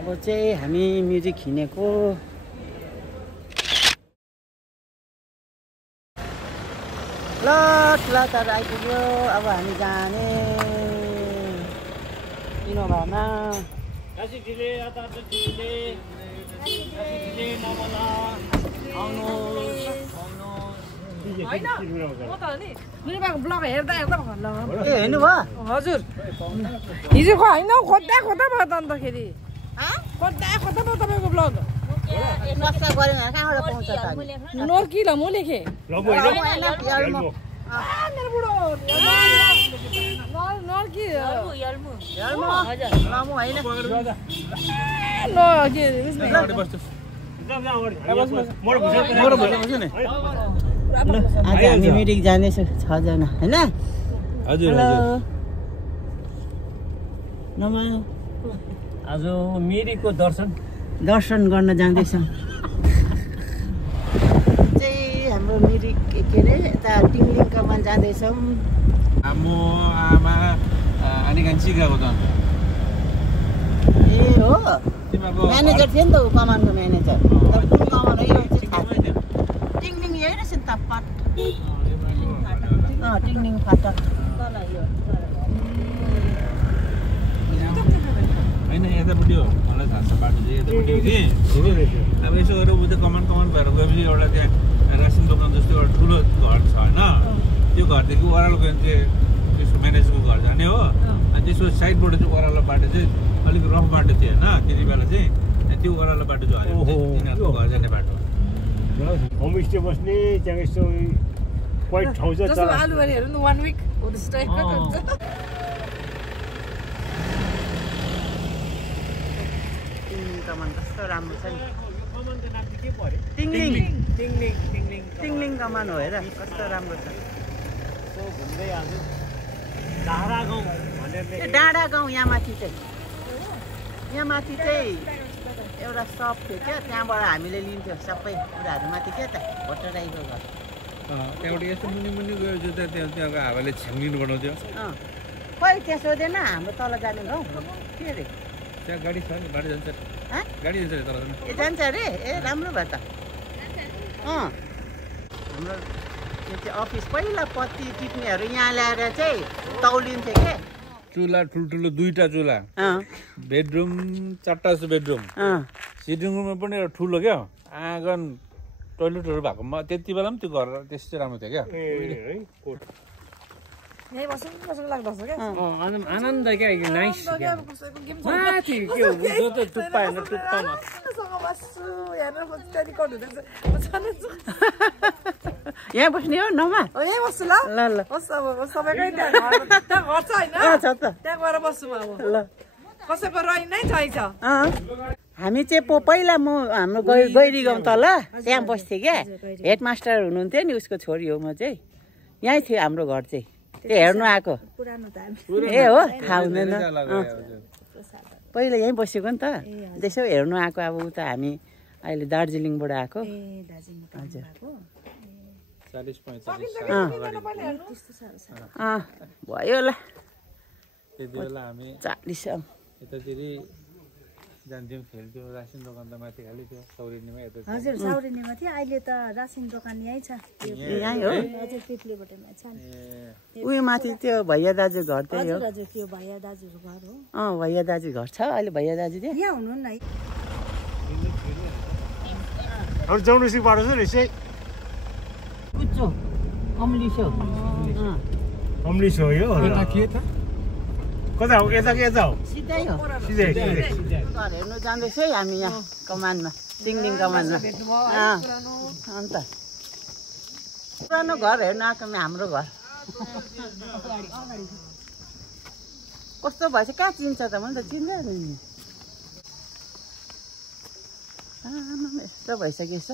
अब चाहिँ हामी म्युजिक हिँडेको ल तर आइपुग्यो। अब हामी जाने इनोभामा। ब्लग हेर्दा हेर्नु भयो हजुर हिजो होइन खोज्दा भयो त अन्तखेरि खोज्दा भयो तपाईँको ब्लग सब्सक्राइब गरेन कहाँबाट पाउँछ त नर्की ल म लेखेँ आज हामी मिरिक जाँदैछौँ 6 जना होइन। आज मिरिकको दर्शन गर्न जाँदैछौँ। चाहिँ हाम्रो मिरिक के अरे यता टिङलिङ कमान जाँदैछौँ। आमा आमा अनि कान्छी गएको त ए हो म्यानेजर थियो नि त ऊ कमानको म्यानेजर। तर कुन कमान हो यो चाहिँ थाहा छैन। टिङलिङ यही रहेछ नि त फाट टिङलिङ फाटक तल यो होइन यतापट्टि हो मलाई थाहा छ बाटो चाहिँ यतापट्टि हो कि अब यसो गरेर उता कमान भएर गएपछि एउटा त्यहाँ रासिन दोकान जस्तो एउटा ठुलो घर छ होइन। त्यो घरदेखि ओह्रालो गयो भने चाहिँ त्यसको म्यानेजरको घर जाने हो। अनि त्यसको साइडबाट चाहिँ ओह्रालो बाटो चाहिँ अलिक रफ बाटो थियो होइन त्यति बेला चाहिँ। त्यो ओह्रालो बाटो चाहिँ हरेको तिनीहरूको घर जाने बाटो होमस्टे बस्ने त्यहाँ यस्तो क्वाइट ठाउँ छ आलुबारीहरू 1 विक हो त्यस्तो टाइपको हुन्छ। कमान कस्तो राम्रो छ नि कमानको नाम चाहिँ के पर्यो टिङलिङ कमान हो हेर कस्तो राम्रो छ। सो घुम्दै आएको डाँडा गाउँ भनेर डाँडा गाउँ यहाँ माथि चाहिँ एउटा सप थियो क्या त्यहाँबाट हामीले लिन्थ्यो सबै कुराहरू माथि क्या त भोटराईको घर त्यहाँबाट यस्तो मुनि गयो जो त्यहाँको हावाले छ्याङ्गिनु बनाउँथ्यो। खोइ त्यहाँ सोधेन हाम्रो तल जाने गाउँ के अरे त्यहाँ गाडी छ नि गाडी जान्छ गाडी जान्छ तल ए जान्छ अरे ए राम्रो भयो त। हाम्रो त्यो चाहिँ अफिस पहिला पत्ती टिप्नेहरू यहाँ ल्याएर चाहिँ तौलिन्थ्यो क्या। चुला ठुल्ठुलो 2टा चुला बेडरुम 4टा जस्तो बेडरुम सिटिङ रुममा पनि एउटा ठुलो क्या आँगन टोइलेटहरू भएकोमा त्यति बेला पनि त्यो घर त्यस्तो राम्रो थियो क्या। यही बस्नु लाग्दछ क्या आनन्द क्या नाइस माथि के हो जो त टुप्पा हैन टुप्पामा यहाँ बस्ने हो नमा यही बस्छु ल ल सबैकै त्यहाँ घर छ होइन त्यहाँ गएर बस्छु म अब ल कसैको रही नै चाहिन्छ। हामी चाहिँ पहिला हाम्रो गैरी गाउँ तल त्यहाँ बस्थेँ क्या। हेडमास्टर हुनुहुन्थ्यो नि उसको छोरी हो म चाहिँ यहीँ थियो हाम्रो घर चाहिँ त्यो हेर्नु आएको ए हो थाहा हुँदैन पहिला यहीँ बसेको नि त त्यसो हेर्नु आएको। अब उता हामी अहिले दार्जिलिङबाट आएको हजुर 40-45 भयो होला त्यति बेला हामी 40 यतातिर जान्थ्यौँ खेल्थ्यौँ रासिन दोकान त माथि खालि थियो सौरेनीमा यता हजुर सौरेनीमा थियो अहिले त रासिन दोकान यहीँ छ यहीँ हो हजुर पिप्लेबाट छ उयो माथि त्यो भैया दाजु घर त्यही हो हजुर त्यो भैया दाजुको घर हो भैया दाजु घर छ अहिले भैया दाजु त्यहाँ यहाँ हुनुहुन्न है अरु जौनुसी बाटो छ नि यसै कुच्चो अम्लिसो अम्लिसो हो यो यता के त कता हो यता के यता हो सिधै हो सिधै घर हेर्नु जाँदैछौँ है हामी यहाँ कमानमा टिङलिङ कमानमा अन्त पुरानो घर हेर्नु आएको हाम्रो घर कस्तो भएछ कहाँ चिन्छ त मैले त चिन्दैन नि यस्तो भइसकेछ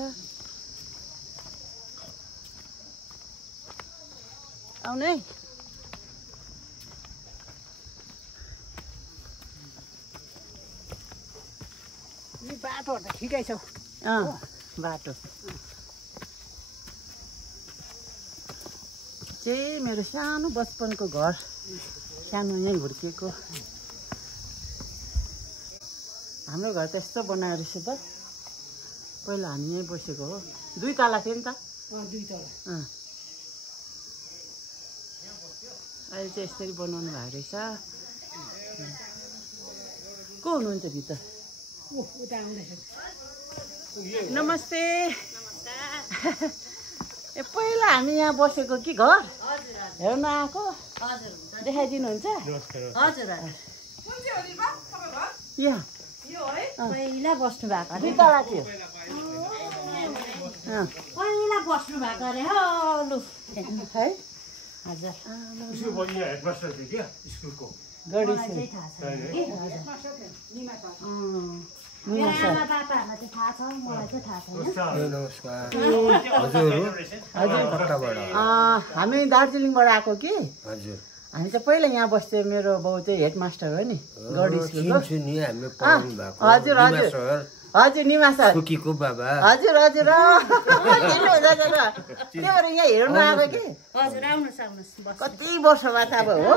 आउने बाटोहरू त ठिकै छ बाटो चाहिँ मेरो सानो बचपनको घर सानो यहीँ हुर्किएको हाम्रो घर त यस्तो बनाएर रहेछ त पहिला हामी यहीँ बसेको हो 2 तला थियो नि त 2 तला अहिले चाहिँ यसरी बनाउनु भएको रहेछ को हुनुहुन्छ भित्र उता आउँदैछ नमस्ते ए पहिला हामी यहाँ बसेको कि घर हेर्न आएको देखाइदिनुहुन्छ यहाँ पहिला बस्नु भएको 2 तला थियो पहिला बस्नु भएको अरे हो लु है हजुर गडी छ मेरो आमा बाबाहरूलाई चाहिँ थाहा छ मलाई चाहिँ थाहा छैन हामी दार्जिलिङबाट आएको कि हामी चाहिँ पहिला यहाँ बस्थ्यो मेरो बाउ चाहिँ हेडमास्टर हो नि गढी स्कुलको हजुर हजुर हजुर निमा सर हजुर हजुर त्यही भएर यहाँ हेर्नु आएको कि हजुर आउनुहोस् आउनुहोस् कति वर्ष बाद अब हो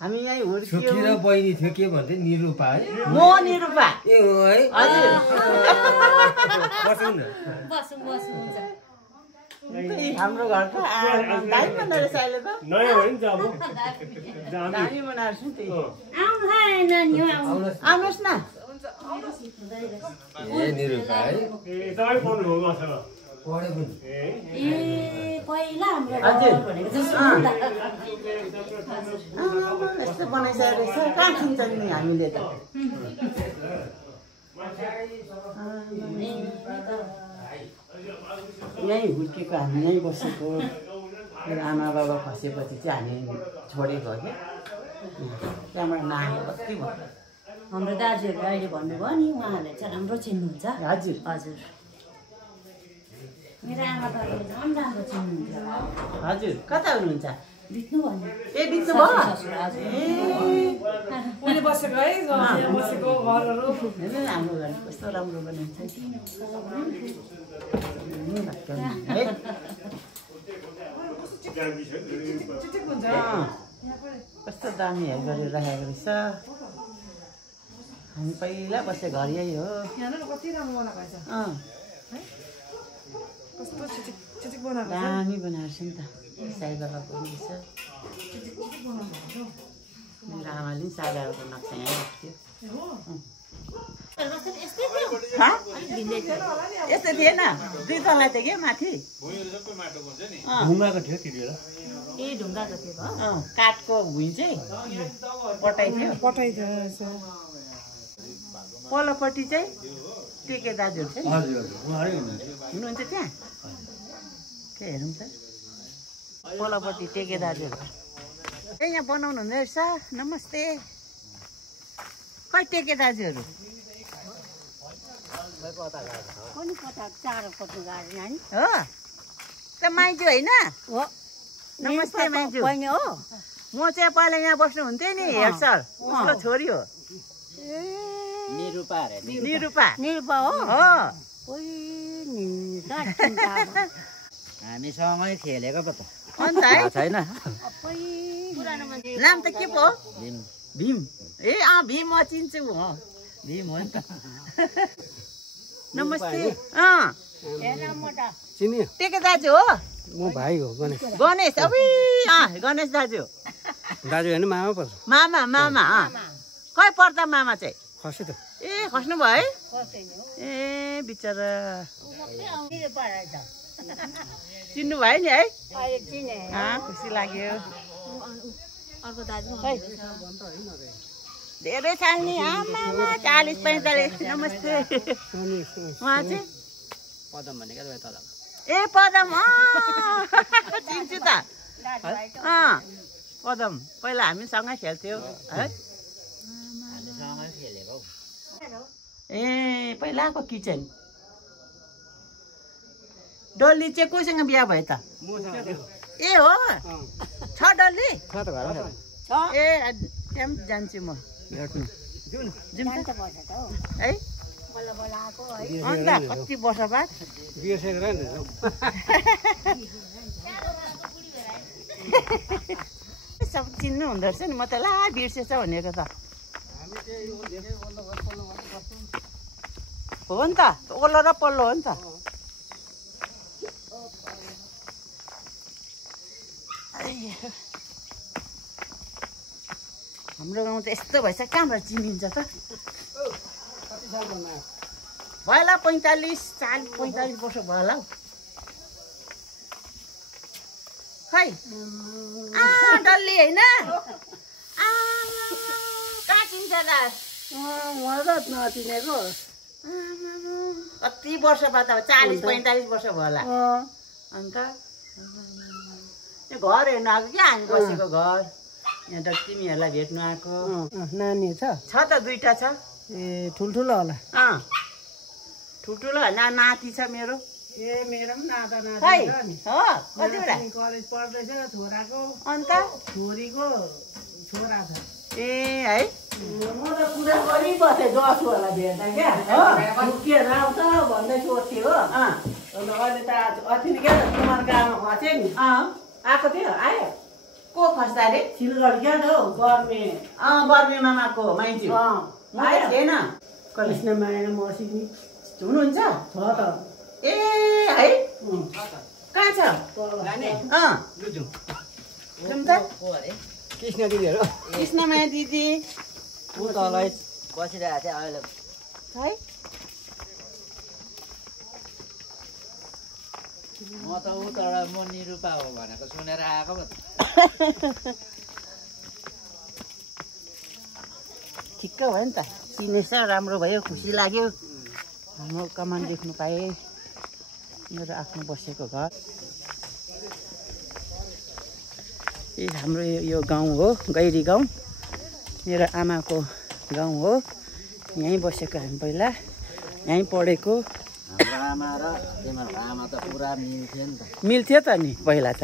हामी यहीँ हुर्कियौँ बहिनी थियो के भन्थे निरूपा है म निरूपा ए हो है हजुर बसौँ न बसौँ बसौँ हुन्छ हाम्रो घरको दामी बनाएर छ अहिले त नयाँ भयो नि त अब दामी बनाएर छु त्यही आउनु है नानी हो आउनु आउनुहोस् न ए निरूपा है पढे पनि ए पहिला हाम्रो हजुर भनेको जस्तो यस्तो बनाइसकेको रहेछ कहाँ किन्छन् नि हामीले त यहीँ हुर्केको हामी यहीँ बसेको मेरो आमा बाबा खसेपछि चाहिँ हामी छोडेको हो कि त्यहाँबाट नआएको कति भयो हाम्रो दाजुहरूले अहिले भन्नुभयो नि उहाँहरूले चाहिँ राम्रो चिन्नुहुन्छ हजुर हजुर मेरो आमा बाबाले झन् राम्रो चिन्नुहुन्थ्यो हजुर कता हुनुहुन्छ बित्नु भन्नु ए बित्नु भयो उहिले बसेको है बसेको घरहरू हेर्नु न हाम्रो घर कस्तो राम्रो बनाउँछ कस्तो दामी गरेर राखेको रहेछ हामी पहिला बसे घर यही हो यहाँ कति राम्रो बनाएको छ कस्तो चिटिक बनाएको दामी बनाएको छ नि त साई बाबा पनि रहेछ मेरो आमाले पनि साई बाबाको नक्सा यहाँ राख्थ्यो यस्तो थिएन 2 तला थियो क्या माथि घुमाएको थियो त्यति बेला ए ढुङ्गाको थियो भयो काठको भुइँ चाहिँ पटाइथ्यो पल्लोपट्टि चाहिँ टेके दाजुहरू छ नि हुनुहुन्छ त्यहाँ त्यही हेरौँ त पल्लोपट्टि टेके दाजुहरू ए यहाँ बनाउनु हुँदो रहेछ नमस्ते खै टेके दाजुहरू कुनै कता चारो खोज्नु गाडी नानी हो त माइजू होइन हो नमस्ते माइजू बहिनी हो म चाहिँ पहिला यहाँ बस्नुहुन्थ्यो नि हेड सर उसको छोरी हो निरूपा निरूपा निर्भा हो हामी सँगै खेलेको पो त अन्त है छैन नाम त के पो भीम ए भीम म चिन्छु भीम हो नि त नमस्ते चिनियो टेके दाजु हो म भाइ हो गणेश गणेश अब गणेश दाजु दाजु होइन मामा पर्छ मामा मामा खै पर्दा मामा चाहिँ खस्यो त ए खस्नु भयो है ए बिचरा चिन्नु भयो नि है खुसी लाग्यो अर्को दाजु धेरै साल नि आमा 40-45 नमस्ते उहाँ चाहिँ पदम भनेको तल ए पदम चिन्छु त पदम पहिला हामी सँगै खेल्थ्यौँ है ए पहिलाको किचन डल्ली चाहिँ कोसँग बिहा भयो त ए हो छ डल्ली ए त्यहाँ पनि जान्छु म भेट्नु जाउँ त है अन्त कति वर्ष बाद सब चिन्नु हुँदो रहेछ नि म त ला बिर्सेछ भनेको त हो नि त ओल्लो र पल्लो हो नि त हाम्रो गाउँ त यस्तो भएछ कहाँबाट चिनिन्छ त भयो होला 45 वर्ष भयो होला हौ खै डल्ली होइन कहाँ चिन्छ त नचिनेको कति वर्ष बाद 40-45 वर्ष भयो होला अन्त घर हेर्नु आएको क्या हामी बसेको घर यहाँ त तिमीहरूलाई भेट्नु आएको नानी छ त 2टा छ ए ठुल्ठुलो होला ठुल्ठुलो नाति छ मेरो ए मेरो पनि नाता नाति खै छ नि हो कतिवटा कलेज पढ्दैछ छोराको अन्त छोरीको छोरा छ ए है म त कुरा गरिबसेँ दसवाला भेट्दा क्या के आउँछ भन्दै सोध्थेँ हो अन्त अहिले त अस्ति क्या त कुमारको आमा खसे नि आएको थियो आयो को खस्दा अरे सिलगढी क्या त हौ गर्मी बर्मे मामाको माइती आयो थिएन कृष्ण माया मसिनी हुनुहुन्छ छ त ए है कहाँ छ कृष्ण दिदीहरू कृष्णमाया दिदी ऊ तल बसिरहेको थियो अहिले है म त उता म निरूपा हो भनेको सुनेर आएको पो ठिक्क भयो नि त चिनेछ राम्रो भयो खुसी लाग्यो हाम्रो कमान देख्नु पाएँ मेरो आफ्नो बसेको घर हाम्रो यो गाउँ हो गैरी गाउँ मेरो आमाको गाउँ हो यहीँ बसेको हामी पहिला यहीँ पढेको हाम्रो आमा र तिम्रो आमा त पुरा मिल्थ्यो नि त मिल्थ्यो त नि पहिला त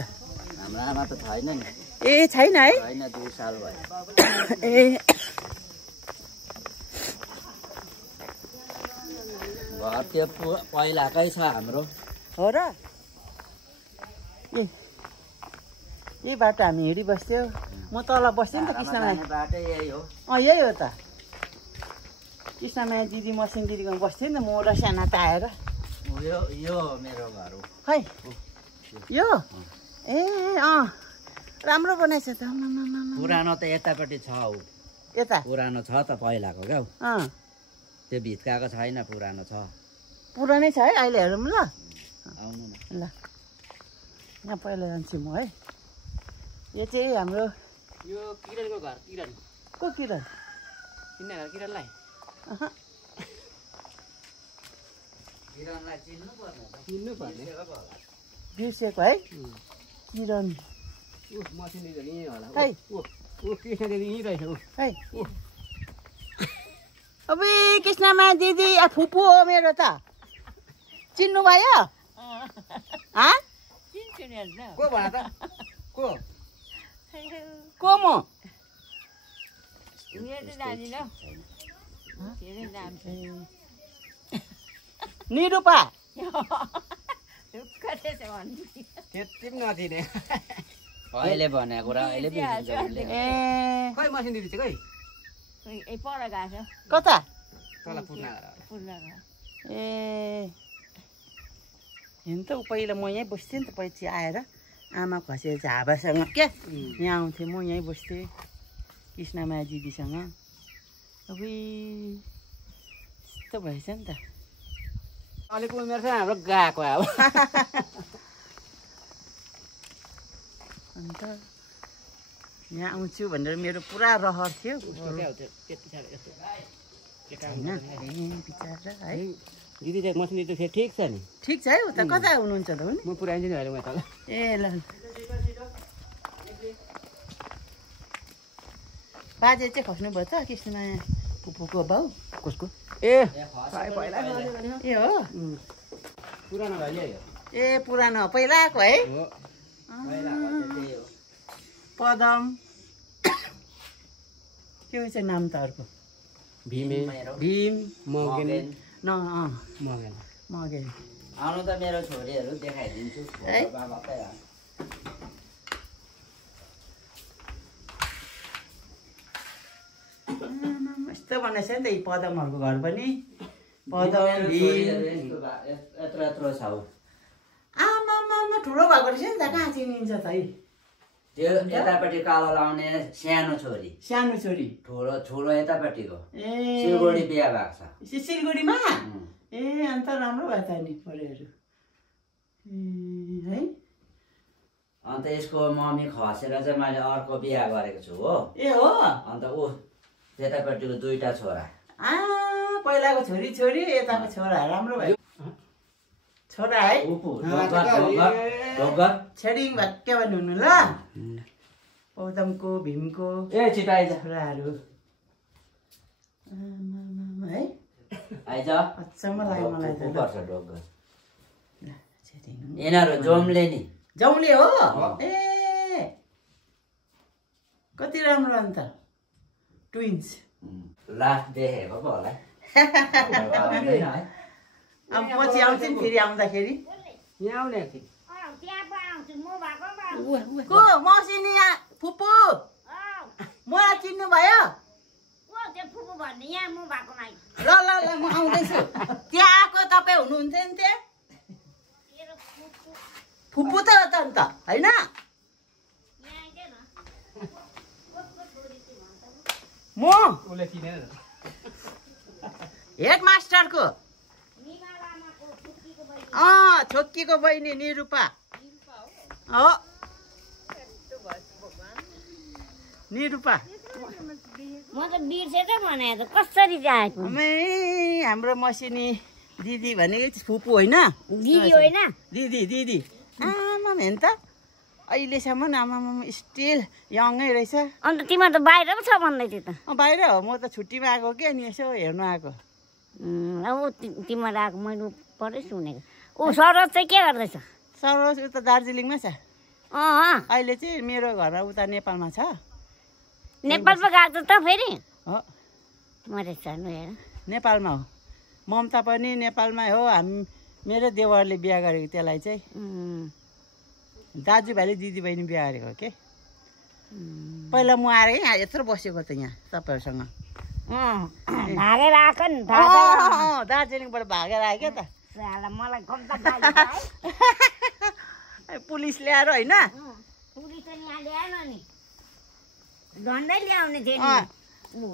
हाम्रो आमा त छैन नि ए छैन है छैन 2 साल भयो ए घर त्यो पहिलाकै छ हाम्रो हो र यही बाटो हामी हिँडिबस्थ्यो म तल बस्थेँ नि त कृष्णमाया बाटो यही हो यही हो त कृष्णमाया दिदी मसिङ दिदीकोमा बस्थेँ नि त म र साना त आएर यो मेरो घर हो खै यो ए राम्रो बनाएछ त पुरानो त यतापट्टि छ हौ यता पुरानो छ त पहिलाको क्या त्यो भित्काएको छैन पुरानो छ पुरानै छ है अहिले हेरौँ ल आउनु न ल यहाँ पहिला जान्छु म है यो चाहिँ हाम्रो यो किरणको घर किरण को किरण चिन्ने घर किरणलाई किरणलाई चिन्नु पर्ने बिर्सेको है किरण मसिन दिदी यहीँ होला खै ऊ कृष्ण दिदी यहीँ रहेछ ऊ खै अबे कृष्णमाया दिदी फुपू हो मेरो त चिन्नु भयो को भन त को म निरूपा त्यति पनि नचिने अहिले भनेको कुरा अहिले बिर्सिन्छ उसले ए खै मसिन दिदी चाहिँ खै कता तल पुर्ना ए हेर्नु त पहिला म यहीँ बस्थेँ नि त पछि आएर आमा खसेर झाबासँग क्या यहाँ आउँथेँ म यहीँ बस्थेँ कृष्णमाया दिदीसँग अब यस्तो भएछ नि त अलिक उमेर छ हाम्रो गएको अब अन्त यहाँ आउँछु भनेर मेरो पुरा रहर थियो बिचरा है दिदी चाहिँ मसिन दिदी फेरि ठिक छ नि ठिक छ है उता कता हुनुहुन्छ त हुन् म पुऱ्याइन्छु नि अहिले म तल ए ल बाजे चाहिँ खस्नुभयो त कृष्णमाया फुपूको बाउ कसको ए ए हो पुरानो भाइ हो ए पुरानो पहिलाको है हो पदम के हुन्छ नाम त अर्को भीमे भीम मगेन मगेन आउनु त मेरो छोरीहरू देखाइदिन्छु है यस्तो बनाएछ नि त यी पदमहरूको घर पनि यत्रो छ आमा ठुलो भएको रहेछ नि त कहाँ चिनिन्छ त है त्यो यतापट्टि कालो लाउने सानो छोरी ठुलो यतापट्टिको सिलगढी बिहा भएको छ सिलगढीमा ए अन्त राम्रो भयो त नि पढेहरू है अन्त यसको मम्मी खसेर चाहिँ मैले अर्को बिहा गरेको छु हो ए हो अन्त ऊ त्यतापट्टिको 2टा छोरा पहिलाको छोरी यताको छोरा राम्रो भयो छोरा है छेडिङ भक्के भन्नु हुनु ल गौतमको भीमको ए छिटाइज छोराहरू है आइज अचम्म लाग्यो मलाई त पर्छ ढोगर यिनीहरू जमले नि जाउले हो ए कति राम्रो अन्त ट्विन्स लास्ट देखेको पो होला अब पछि आउँछ नि फेरि आउँदाखेरि यहाँ आउने को मसिनी फुपू मलाई चिन्नु भयो ल ल ल म आउँदैछु त्यहाँ आएको तपाईँ हुनुहुन्थ्यो नि त्यहाँ फुपू त हो त अन्त होइन म हेड मास्टरको छोक्कीको बहिनी निरूपा हो निरूपा म त बिर्सेकै भने त कसरी जाएको हाम्रो मसिनी दिदी भनेको फुपू होइन दिदी होइन दिदी आमा हेर्नु त अहिलेसम्म आमामा स्टिल यङै रहेछ अन्त तिम्रो त बाहिर पो छ भन्दै थियो त बाहिर हो म त छुट्टीमा आएको कि अनि यसो हेर्नु आएको अब तिम्रो आएको मैले परै सुनेको ऊ सरोज चाहिँ के गर्दैछ सरोज उता दार्जिलिङमा छ अहिले चाहिँ मेरो घर उता नेपालमा छ नेपाल पो गएको त फेरि हो मरेछ हेर नेपालमा हो ममता पनि नेपालमै हो मेरो देवरले बिहा गरेको त्यसलाई चाहिँ दाजुभाइले दिदीबहिनी बिहा गरेको के पहिला म आएर यहाँ यत्रो बसेको त यहाँ तपाईँहरूसँग भागेर आएको नि दार्जिलिङबाट भागेर आयो क्या त मलाई पुलिस ल्याएर होइन पुलिस यहाँ ल्याएन नि झन्डै ल्याउने थियो नि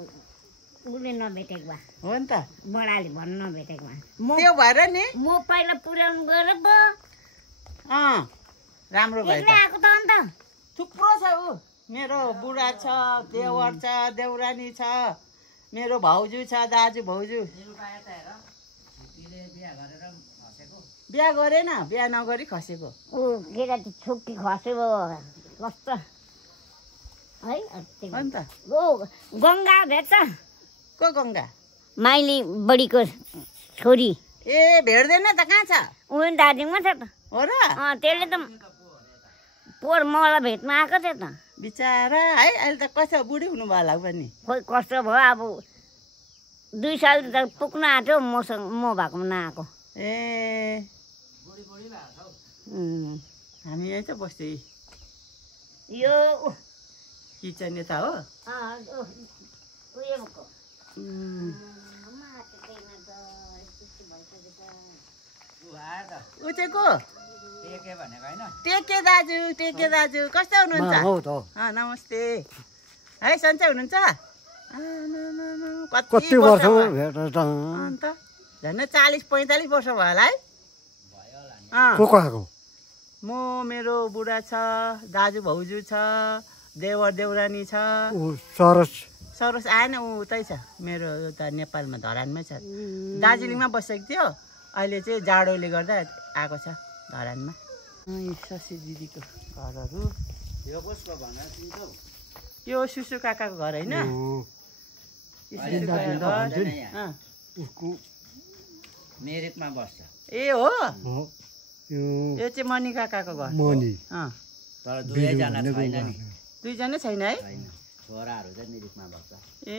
उसले नभेटेको भए हो नि त बडाले भन्नु नभेटेको भए त्यो भएर नि म पहिला पुर्याउनु गएर पो राम्रो भयो आएको त अन्त थुप्रो छ ऊ मेरो बुढा छ देवर छ देउरानी छ मेरो भाउजू छ दाजु भाउजू बिहा गरेन बिहा नगरी खसेको ऊ केटा छोकी खसेको कस्तो है हो नि त गङ्गा भेट्छ को गङ्गा माइली बडीको छोरी ए भेट्दैन त कहाँ छ ऊ दार्जिलिङमा छ त हो र त्यसले त पोहोर मलाई भेट्न आएको थियो त बिचारा है अहिले त कस्तो बुढी हुनु भयो होला पनि खोइ कस्तो भयो अब 2 साल त पुग्न आँट्यो मसँग म भएकोमा नआएको ए हामी यहीँ त बस्दै यो किचन यता हो ऊ चाहिँ को टेके दाजु कस्तो हुनुहुन्छ नमस्ते है सन्चै हुनुहुन्छ कति वर्ष अन्त झन् 40-45 वर्ष भयो होला है म मेरो बुढा छ दाजु भाउजू छ देवर देउरानी छ सरोज आएन ऊ उतै छ मेरो उता नेपालमा धरानमै छ दार्जिलिङमा बसेको थियो अहिले चाहिँ जाडोले गर्दा आएको छ धरानमा शशी दिदीको घरहरू यो सुसु काकाको घर होइन मेरिकमा बस्छ ए हो यो चाहिँ मणि काकाको घर तर दुईजना छैन है छोराहरू चाहिँ मेरिकमा बस्छ ए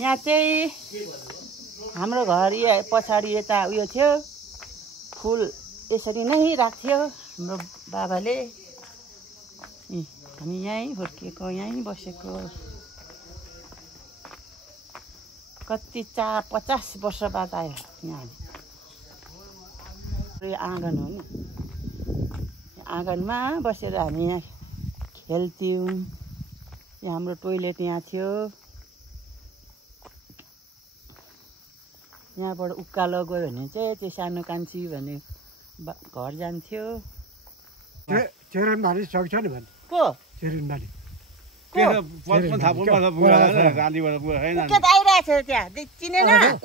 यहाँ चाहिँ हाम्रो घर पछाडि यता उयो थियो फुल यसरी नै राख्थ्यो हाम्रो बाबाले हामी यहीँ हुर्किएको यहीँ बसेको कति 50 वर्ष बाद आयो यहाँ हामी। आँगन हो नि, आँगनमा बसेर हामी यहाँ खेल्थ्यौँ। यहाँ हाम्रो टोइलेट यहाँ थियो। यहाँबाट उकालो गयो भने चाहिँ त्यो सानो कान्छी भन्ने घर जान्थ्यो। चेरनबारी सक्छ नि भने को चेरनबारी के त आइरहेको छ त्यहाँ चिनेन?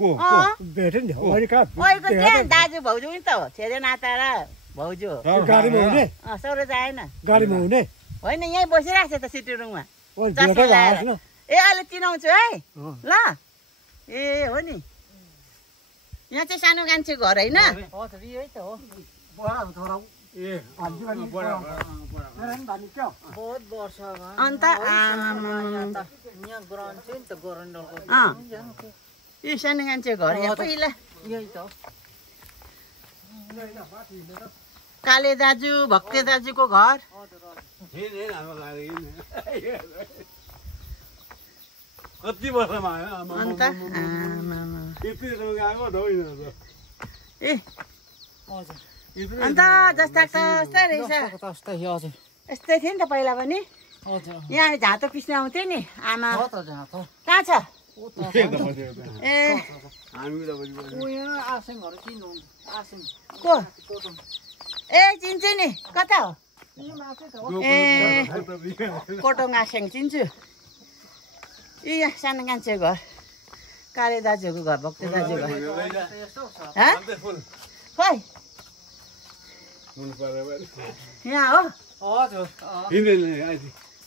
भेट्यो नि अहिलेको त्यहाँ दाजु भाउजू नि त हो, छेरे नाता र भाउजू गाडीमा हुने सौरो आएन गाडीमा हुने होइन, यहीँ बसिरहेको छ त सिटी रुममा। ए अहिले चिनाउँछु है ल। ए हो नि, यहाँ चाहिँ सानो कान्छी घर होइन? अन्त यो सानो कान्छी घर यहाँ पहिला काले दाजु भक्ते दाजुको घर। कति वर्षमा आयो अन्त ए अन्त जस्ता यस्तै रहेछ। यस्तै थियो नि त पहिला पनि। यहाँ झाँतो पिस्न आउँथ्यो नि आमा। कहाँ छ? ए को? ए चिन्छु नि, कता हो? ए कोटोङ आसेङ चिन्छु। यहाँ सानो कान्छे घर, काले दाजुको घर, भक्ते दाजु घर। खै यहाँ हो? हजुर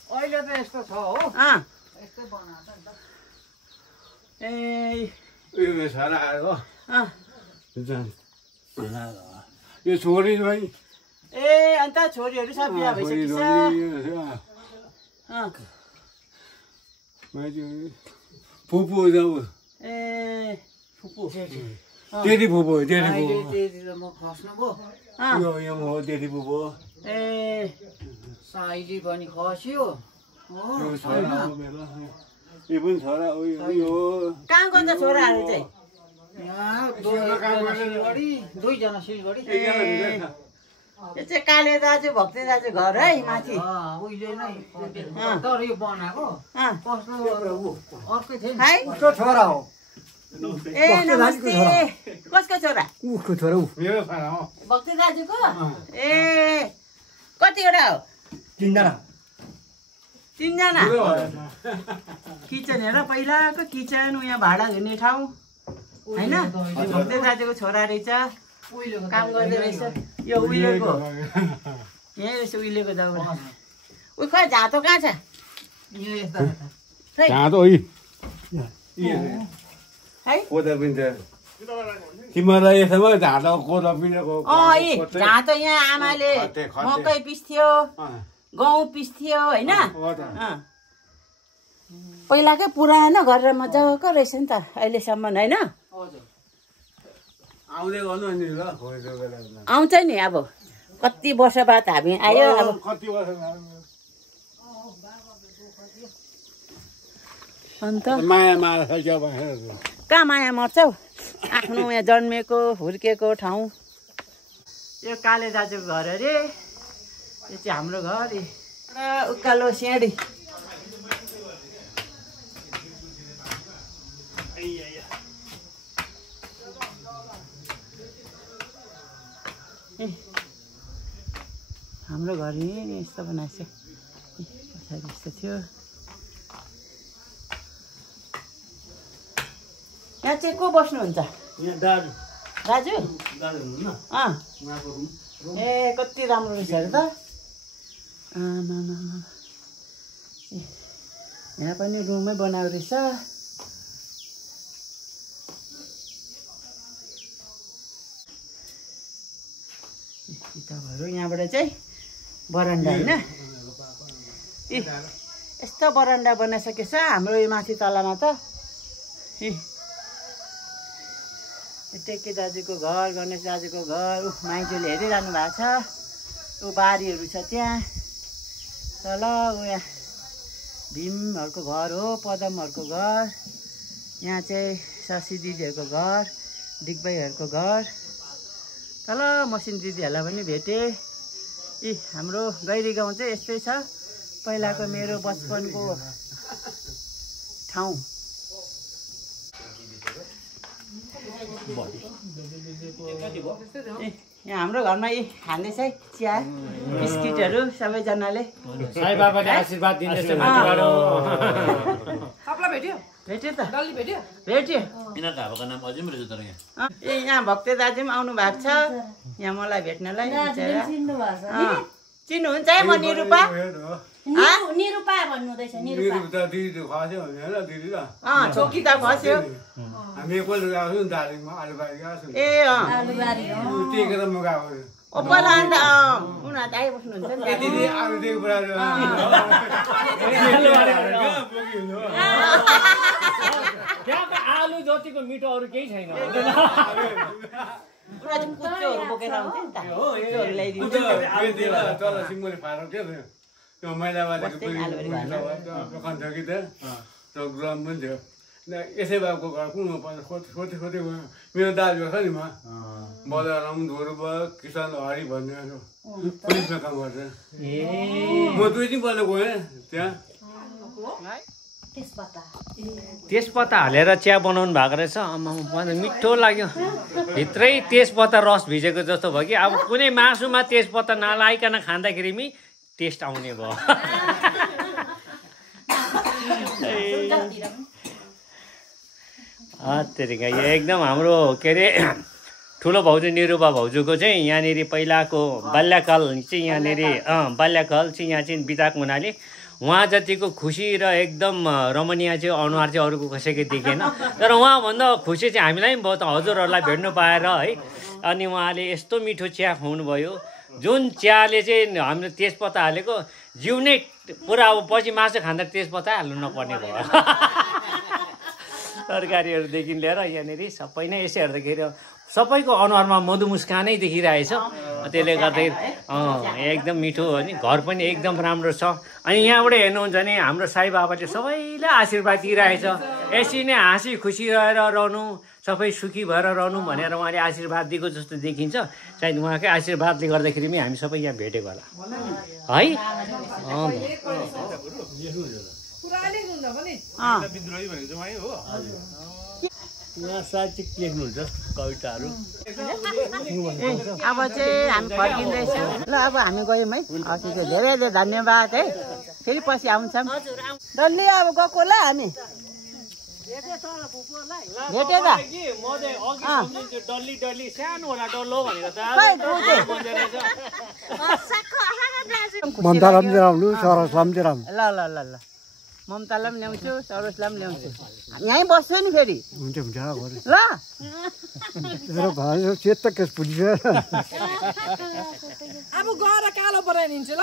अहिले त यस्तो छ हो। ए यो छोरी पनि ए अन्त छोरीहरू सब बिहा भइसकेछ। फुपू जाऊ ए फुपू तेरी फुपू तेरी फुपू ए साइली पनि खस्यो यो पनि छोरा कहाँ गन्छ छोराहरू चाहिँ? दुईजना सिलगढी। यो चाहिँ काले दाजु भक्ते दाजु घर है माथि। उहिले नै तर यो बनाएको अर्कै थियो है उसको छोरा हो। ए नमस्ते। कसको छोरा? उसको छोरा मेरो छोरा हो। भक्ते दाजुको? ए कतिवटा हो? 3 जना। 3 जना? किचन हेर, पहिलाको किचन, उहाँ भाडा हेर्ने ठाउँ होइन? भक्ते दाजुको छोरा रहेछ, काम गर्दै रहेछ। यो उहिलेको यहीँ रहेछ, उहिलेको दाउरा। उयो खै झाँतो कहाँ छ? है तिमीलाई यसमा झाँटो कोदो पिनेको झाँतो यहाँ आमाले मकै पिस्थ्यो, गहुँ पिस्थ्यो होइन? पहिलाकै पुरानो गरेर मजाको रहेछ नि त अहिलेसम्म होइन? आउँदै गर्नु नि ल। आउँछ नि अब कति वर्ष बाद हामी आयो। अब कति वर्ष अन्त माया मार्छ कहाँ माया मर्छ हौ, आफ्नो यहाँ जन्मेको हुर्केको ठाउँ। यो काले दाजुको घर अरे, यो चाहिँ हाम्रो घर। र उकालो सिँढी हाम्रो घर नि यस्तो बनाएको छ। पछाडि यस्तो थियो। यहाँ चाहिँ को बस्नुहुन्छ? दाजु दाजु? हुनुहुन्न ए कति राम्रो रहेछ अरे त। आमामा यहाँ पनि रुमै बनाएको रहेछ। किताबहरू यहाँबाट चाहिँ बरन्डा होइन? यस्तो बरन्डा बनाइसकेछ हाम्रो यो माथि तलामा त। टेके दाजुको घर, गणेश दाजुको घर, माइजूले हेरिरहनु भएको छ। ऊ बारीहरू छ त्यहाँ तल। ऊ यहाँ भीमहरूको घर हो, पदमहरूको घर। यहाँ चाहिँ शशी दिदीहरूको घर, दिग्बैहरूको घर। तल मसिन दिदीहरूलाई पनि भेटेँ। यी हाम्रो गैरी गाउँ चाहिँ यस्तै छ, पहिलाको मेरो बचपनको ठाउँ। यहाँ हाम्रो घरमा यी खाँदैछ है चिया बिस्किटहरू सबैजनाले। साई बाबाले आशीर्वाद दिँदैछ। भेट्यो त भेट्यो। ए यहाँ भक्ते दाजु पनि आउनु भएको छ यहाँ मलाई भेट्नलाई। चिन्नुहुन्छ है म निरूपा? निरूपा भन्नुहुँदैछ। छोकी त खस्यो। ए ओपला अन्त उनीहरू त आइबस्नुहुन्छ नि। त्यहाँको आलु जतिको मिठो अरू केही छैन। उनीहरू चाहिँ कुच्चोहरू बोकेर आउँथ्यो नि त, कुच्चोहरू ल्याइदिन्छ। त्यो मैलाबारीको यसै बाबुको घर कुन खोज्दै खोज्दै गयो। मेरो दाजु छ नि बजार धोरो भयो किसान हरि भन्ने पुलिसमा काम गर्छ। म 2-3 पल्ट गएँ त्यहाँ। तेजपत्ता हालेर चिया बनाउनु भएको रहेछ। मिठो लाग्यो। भित्रै तेजपत्ता रस भिजेको जस्तो भयो कि अब कुनै मासुमा तेजपत्ता नलाइकन खाँदाखेरि पनि टेस्ट आउने भयो। त्यतिकै एकदम हाम्रो के अरे ठुलो भाउजू निरूपा भाउजूको चाहिँ यहाँनिर पहिलाको बाल्यकाल चाहिँ यहाँनिर बाल्यकाल चाहिँ यहाँ चाहिँ बिताएको हुनाले उहाँ जतिको खुसी र एकदम रमणीय चाहिँ अनुहार चाहिँ अरूको कसैको देखेन। तर उहाँभन्दा खुसी चाहिँ हामीलाई पनि भयो त हजुरहरूलाई भेट्नु पाएर है। अनि उहाँले यस्तो मिठो चिया खुवाउनु भयो जुन चियाले चाहिँ हामीले तेजपत्ता हालेको जिउ नै पुरा अब पछि मासु खाँदा तेजपत्ता हाल्नु नपर्ने भयो। तरकारीहरूदेखि लिएर यहाँनिर सबै नै यसो हेर्दाखेरि सबैको अनुहारमा मधुमुस्कानै देखिरहेछ। त्यसले गर्दाखेरि एकदम मिठो हो नि। घर पनि एकदम राम्रो छ। अनि यहाँबाट हेर्नुहुन्छ भने हाम्रो साई बाबाले सबैलाई आशीर्वाद दिइरहेछ। यसरी नै हाँसी खुसी रहेर रहनु, सबै सुखी भएर रहनु भनेर उहाँले आशीर्वाद दिएको जस्तो देखिन्छ। सायद उहाँकै आशीर्वादले गर्दाखेरि पनि हामी सबै यहाँ भेटेको होला है। उहाँ साहित्यिक लेख्नुहुन्छ कविताहरू। अब चाहिँ हामी फर्किँदैछौँ ल। अब हामी गयौँ है। अस्ति चाहिँ धेरै धेरै धन्यवाद है। फेरि पछि आउँछौँ। डल्ली अब गएको ल हामी भेट्यो त। ममतालाई पनि ल्याउनु, सरोजलाई पनि ल्याउनु। ल ल ल ल ममतालाई पनि ल्याउँछु, सरोजलाई पनि ल्याउँछु। यहीँ बस्छु नि फेरि। हुन्छ हुन्छ ल मेरो भाइ चेत त केस पुलिस अब गएर कालो बनाइदिन्छु ल।